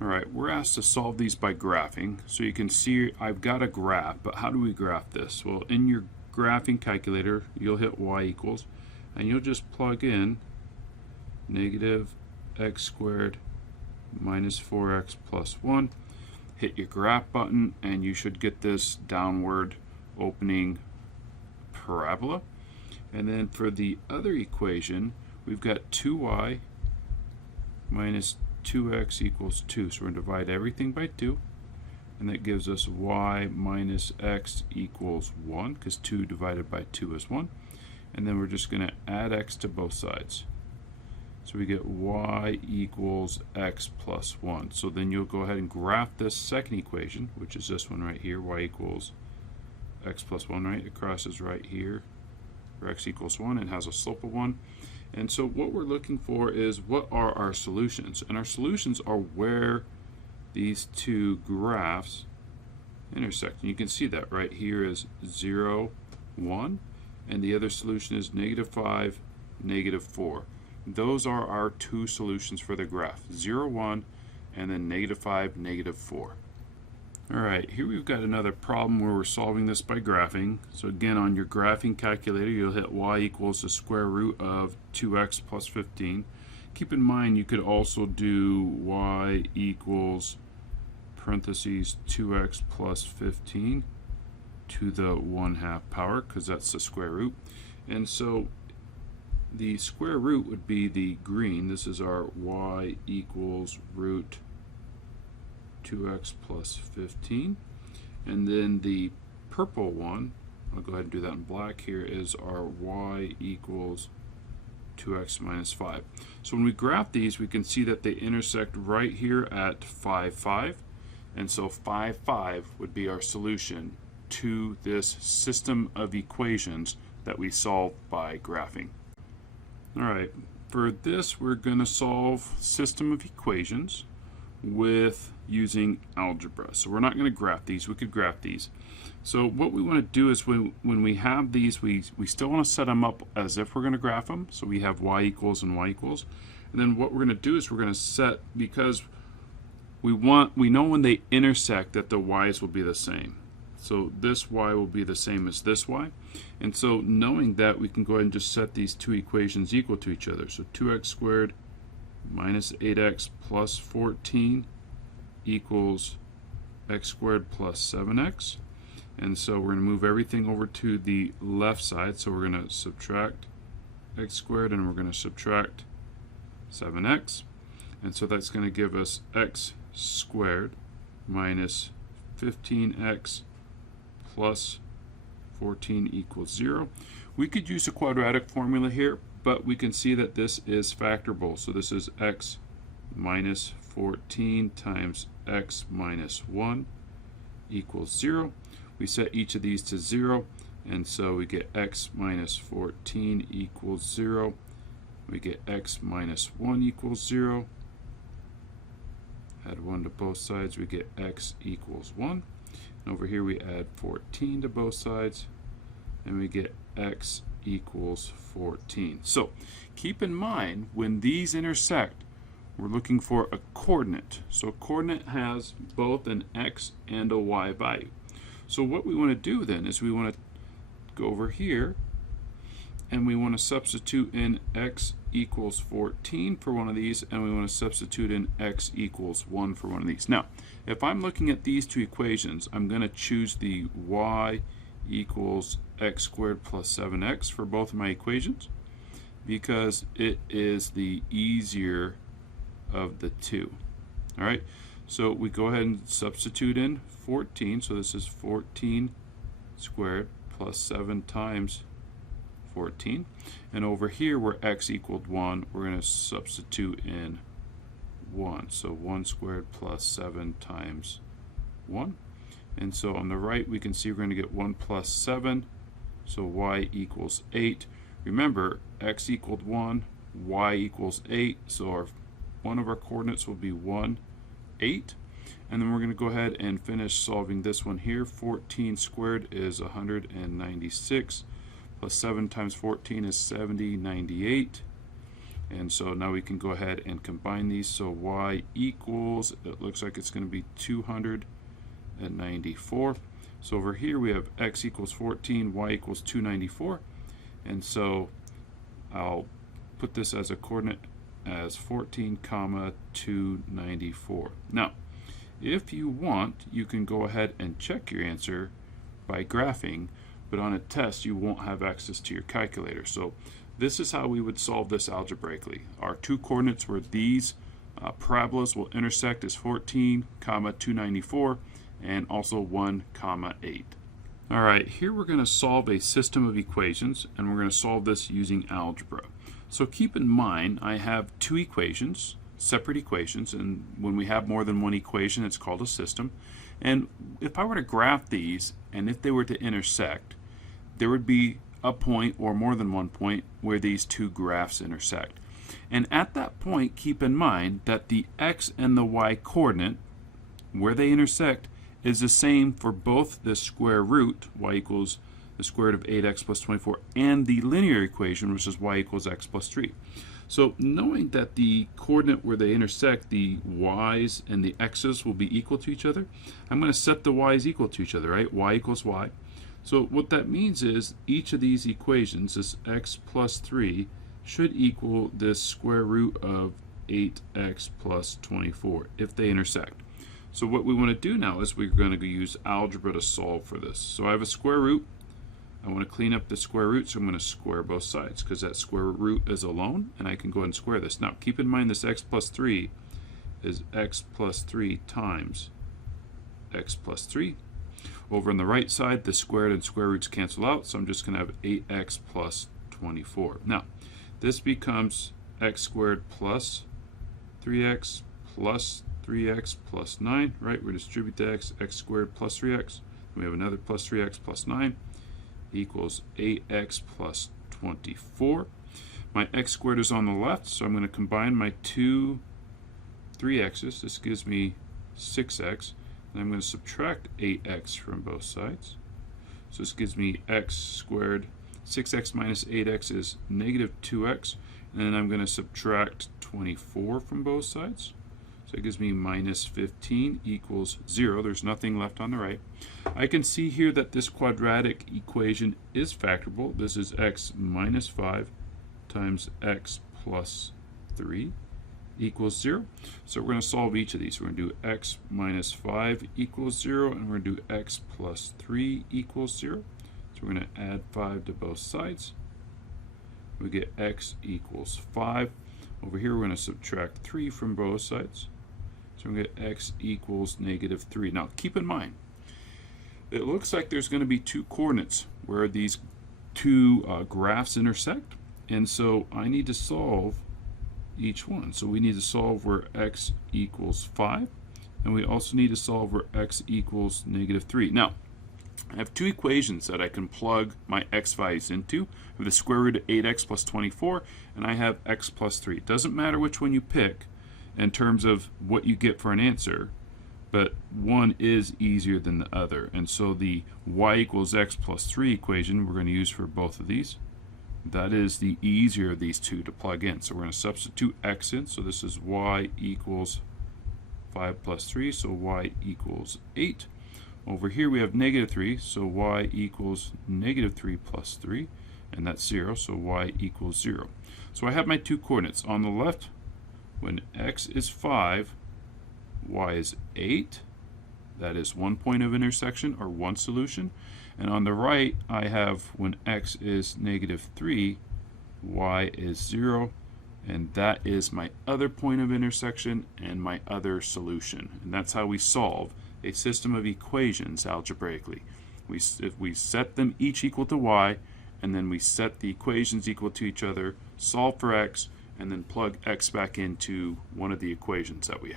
Alright, we're asked to solve these by graphing. So you can see I've got a graph, but how do we graph this? Well, in your graphing calculator, you'll hit y equals, and you'll just plug in negative x squared minus 4x plus 1. Hit your graph button, and you should get this downward opening parabola. And then for the other equation, we've got 2y minus 2x equals 2. So we're going to divide everything by 2, and that gives us y minus x equals 1, because 2 divided by 2 is 1. And then we're just going to add x to both sides. So we get y equals x plus 1. So then you'll go ahead and graph this second equation, which is this one right here, y equals x plus 1, right? It crosses right here, where x equals 1, and has a slope of 1. And so what we're looking for is what are our solutions. And our solutions are where these two graphs intersect. And you can see that right here is 0, 1, and the other solution is negative 5, negative 4. Those are our two solutions for the graph, 0, 1, and then negative 5, negative 4. Alright, here we've got another problem where we're solving this by graphing. So again, on your graphing calculator, you'll hit y equals the square root of 2x plus 15. Keep in mind you could also do y equals parentheses 2x plus 15 to the 1/2 power, because that's the square root. And so the square root would be the green. This is our y equals root 2x plus 15. And then the purple one, I'll go ahead and do that in black here, is our y equals 2x minus 5. So when we graph these, we can see that they intersect right here at 5, 5. And so 5, 5 would be our solution to this system of equations that we solve by graphing. Alright, for this we're going to solve system of equations with using algebra. So we're not going to graph these, we could graph these. So what we want to do is when we have these, we still want to set them up as if we're going to graph them. So we have y equals and y equals. And then what we're going to do is we're going to set, because we know when they intersect that the y's will be the same. So this y will be the same as this y. And so knowing that, we can go ahead and just set these two equations equal to each other. So 2x squared minus 8x plus 14 equals x squared plus 7x. And so we're going to move everything over to the left side. So we're going to subtract x squared, and we're going to subtract 7x. And so that's going to give us x squared minus 15x plus 14 equals 0. We could use a quadratic formula here, but we can see that this is factorable. So this is x minus 14 times x minus 1 equals 0. We set each of these to 0, and so we get x minus 14 equals 0. We get x minus 1 equals 0. Add 1 to both sides, we get x equals 1. And over here we add 14 to both sides, and we get x equals 14. So keep in mind, when these intersect, we're looking for a coordinate. So a coordinate has both an x and a y value. So what we want to do then is we want to go over here, and we want to substitute in x equals 14 for one of these, and we want to substitute in x equals 1 for one of these. Now, if I'm looking at these two equations, I'm going to choose the y equals x squared plus 7x for both of my equations, because it is the easier of the two. Alright, so we go ahead and substitute in 14. So this is 14 squared plus 7 times 14. And over here where x equaled 1, we're going to substitute in 1. So 1 squared plus 7 times 1. And so on the right we can see we're going to get 1 plus 7. So y equals 8. Remember, x equaled 1, y equals 8. So one of our coordinates will be 1, 8. And then we're going to go ahead and finish solving this one here. 14 squared is 196. Plus 7 times 14 is 70, 98. And so now we can go ahead and combine these. So y equals, it looks like it's going to be 294. So over here we have x equals 14, y equals 294. And so I'll put this as a coordinate as 14 comma 294. Now, if you want, you can go ahead and check your answer by graphing, but on a test you won't have access to your calculator. So this is how we would solve this algebraically. Our two coordinates where these parabolas will intersect is 14 comma 294 and also 1 comma 8. Alright, here we're going to solve a system of equations, and we're going to solve this using algebra. So keep in mind I have two equations, separate equations, and when we have more than one equation it's called a system. And if I were to graph these, and if they were to intersect, there would be a point or more than one point where these two graphs intersect. And at that point, keep in mind that the x and the y coordinate, where they intersect, is the same for both the square root, y equals the square root of 8x plus 24, and the linear equation, which is y equals x plus 3. So knowing that the coordinate where they intersect, the y's and the x's will be equal to each other, I'm going to set the y's equal to each other, right? Y equals y. So what that means is each of these equations, this x plus 3, should equal this square root of 8x plus 24 if they intersect. So what we want to do now is we're going to use algebra to solve for this. So I have a square root. I want to clean up the square root, so I'm going to square both sides because that square root is alone, and I can go ahead and square this. Now keep in mind this x plus 3 is x plus 3 times x plus 3. Over on the right side, the squared and square roots cancel out, so I'm just going to have 8x plus 24. Now, this becomes x squared plus 3x plus 3x plus 9, right? We distribute the x squared plus 3x. We have another plus 3x plus 9 equals 8x plus 24. My x squared is on the left, so I'm going to combine my two 3x's. This gives me 6x. And I'm going to subtract 8x from both sides. So this gives me x squared. 6x minus 8x is negative 2x. And then I'm going to subtract 24 from both sides. So it gives me minus 15 equals 0. There's nothing left on the right. I can see here that this quadratic equation is factorable. This is x minus 5 times x plus 3 equals 0. So we're going to solve each of these. We're going to do x minus 5 equals 0, and we're going to do x plus 3 equals 0. So we're going to add 5 to both sides. We get x equals 5. Over here we're going to subtract 3 from both sides. So we're going to get x equals negative 3. Now keep in mind, it looks like there's going to be two coordinates where these two graphs intersect. And so I need to solve each one. So we need to solve where x equals 5, and we also need to solve where x equals negative 3. Now, I have two equations that I can plug my x values into. I have the square root of 8x plus 24, and I have x plus 3. It doesn't matter which one you pick in terms of what you get for an answer, but one is easier than the other. And so the y equals x plus 3 equation we're going to use for both of these. That is the easier of these two to plug in. So we're going to substitute x in. So this is y equals 5 plus 3, so y equals 8. Over here we have negative 3, so y equals negative 3 plus 3, and that's 0, so y equals 0. So I have my two coordinates. On the left, when x is 5, y is 8. That is one point of intersection, or one solution. And on the right, I have when x is negative 3, y is 0, and that is my other point of intersection and my other solution. And that's how we solve a system of equations algebraically. We set them each equal to y, and then we set the equations equal to each other, solve for x, and then plug x back into one of the equations that we have.